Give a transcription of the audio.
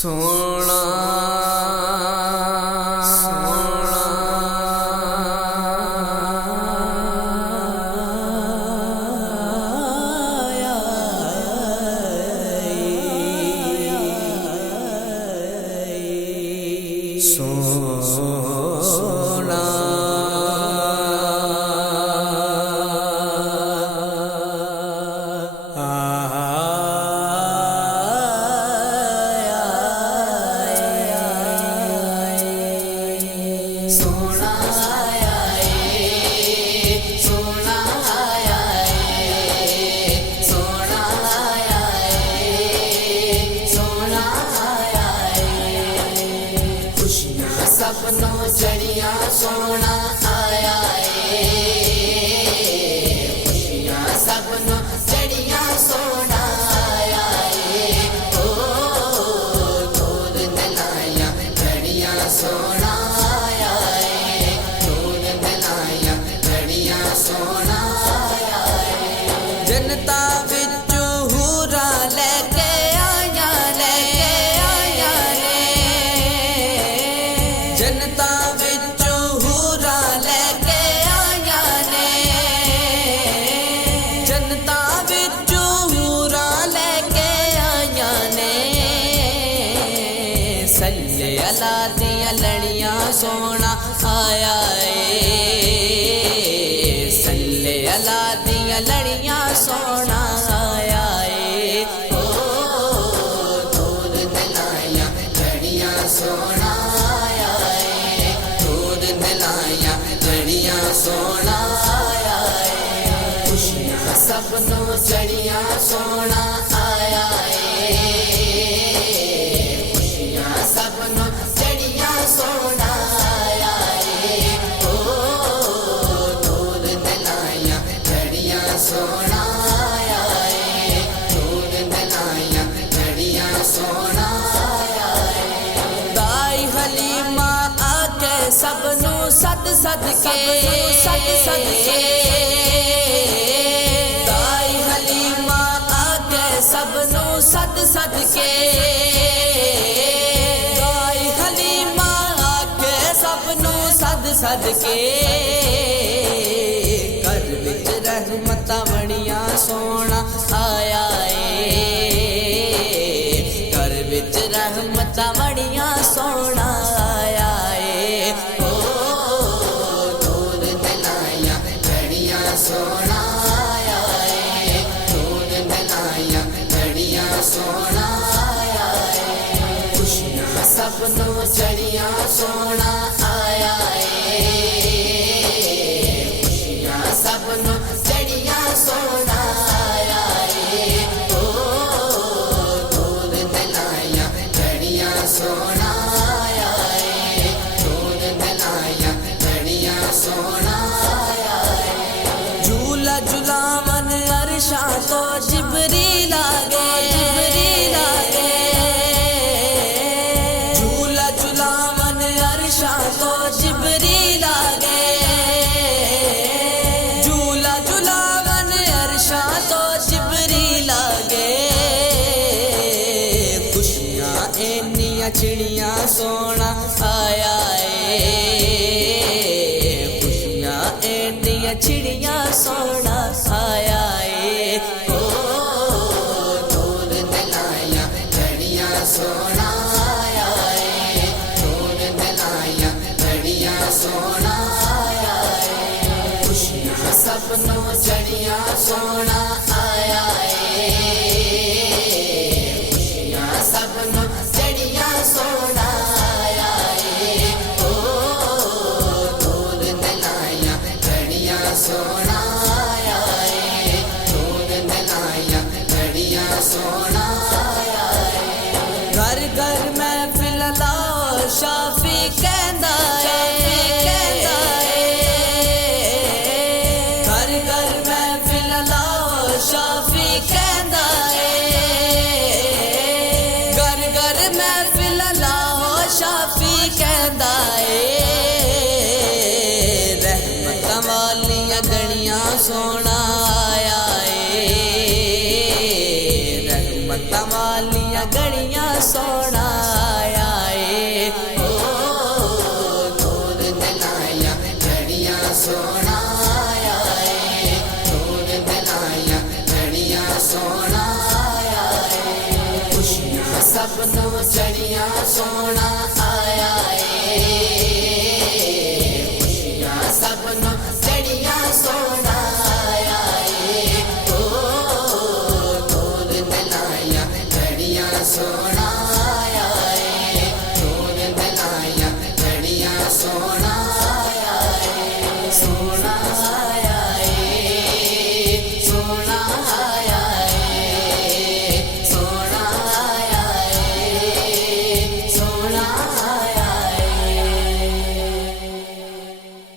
सोना सपनों चढ़िया सोना आया है, खुशियाँ सपनों चढ़िया सोना आया है। ओ दूध दिलाया चढ़िया सोना आया है, दूध दिलाया चढ़िया सोना आया है। जनता बिच्चू हुरा लेके जनता बिच्चू हुरा लेके आया ने, जनता बिच्चू हुरा लेके आया ने। सल्ले अला दिया लड़ियां सोना आया है, सल्ले अला दिया लड़ियां सोना आया है। ओ दूध दिलाया लड़ियां सोना सोना आया है, खुशियाँ सपनों चढ़िया सोना आया है, खुशियाँ सपनों चढ़िया सोना आया है। ओ दूध दिलाया चढ़िया सोना आया है, दूध दिलाया चढ़िया सोना आया है। दाई हलीमा आके सबनों सद सद के दाई हलीमा आके सबनों सद सद के, दाई हलीमा आके सबनों सद सद के। घर विच रहमतां बड़ियां सोना आया है, घर विच रहमतां बड़ियां सोना आया है। सोना आया है, दूध दिलाया चढ़िया सोना आया है, खुशियाँ सपनों चढ़िया सोना आया है, खुशियाँ सपनों चढ़िया सोना आया है। ओ दूध दिलाया चढ़िया सोना आया है, दूध दिलाया चढ़िया सोना आया है। झूला झुलावन अरशा तो जिब्रील आगे, जिब्रील आगे। झूला झुलावन अरशा तो जिब्रील आगे, झूला झुलावन अरशा तो जिब्रील आगे। खुशियाँ एनियां चिड़ियाँ सोना आया है, खुशियाँ एनियां चिड़ियाँ सोना आया है। ओ दूध दिलाया चढ़िया सोना आया है, दूध दिलाया चढ़िया सोना आया है, खुशियाँ सपनों चढ़िया सोना आया है, खुशियाँ सपनों चढ़िया सोना आया है। ओ दूध दिलाया चढ़िया सोना आया है, दूध दिलाया चढ़िया सोना आया है। घर घर में फिलहाल शाफी कहंदा है, घर घर में फिलहाल शाफी कहंदा है, घर घर में फिलहाल शाफी कहंदा है। रहमतां वालियां गड़ियां सोना आया है, रहमतां वालियां गड़ियां सोना ਸਭ ਨੂੰ ਚੜੀਆਂ ਸੋਹਣਾ ਆਇਆ ਏ।